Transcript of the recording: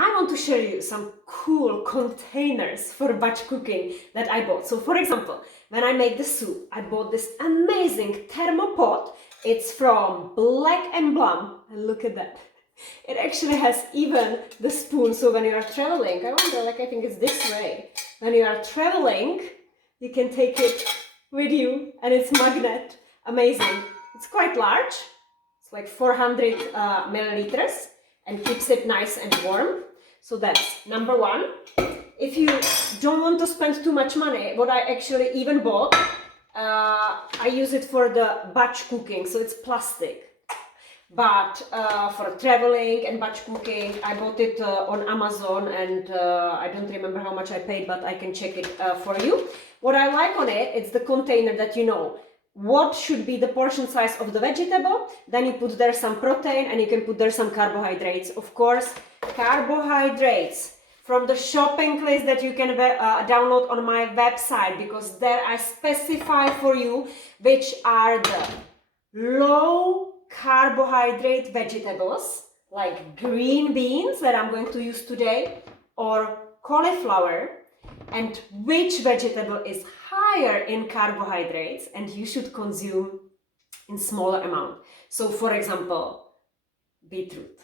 I want to show you some cool containers for batch cooking that I bought. So for example, when I make the soup, I bought this amazing thermopot. It's from Black & Blum, and look at that. It actually has even the spoon, so when you are traveling, I wonder, like I think it's this way. When you are traveling, you can take it with you, and it's magnet. Amazing. It's quite large. It's like 400 milliliters and keeps it nice and warm. So that's number one. If you don't want to spend too much money, what I actually even bought, I use it for the batch cooking, so it's plastic. But for traveling and batch cooking, I bought it on Amazon, and I don't remember how much I paid, but I can check it for you. What I like on it, it's the container that you know what should be the portion size of the vegetable. Then you put there some protein, and you can put there some carbohydrates. Of course, carbohydrates from the shopping list that you can download on my website, because there I specify for you which are the low carbohydrate vegetables, like green beans that I'm going to use today, or cauliflower, and which vegetable is higher in carbohydrates and you should consume in smaller amount. So for example, beetroot.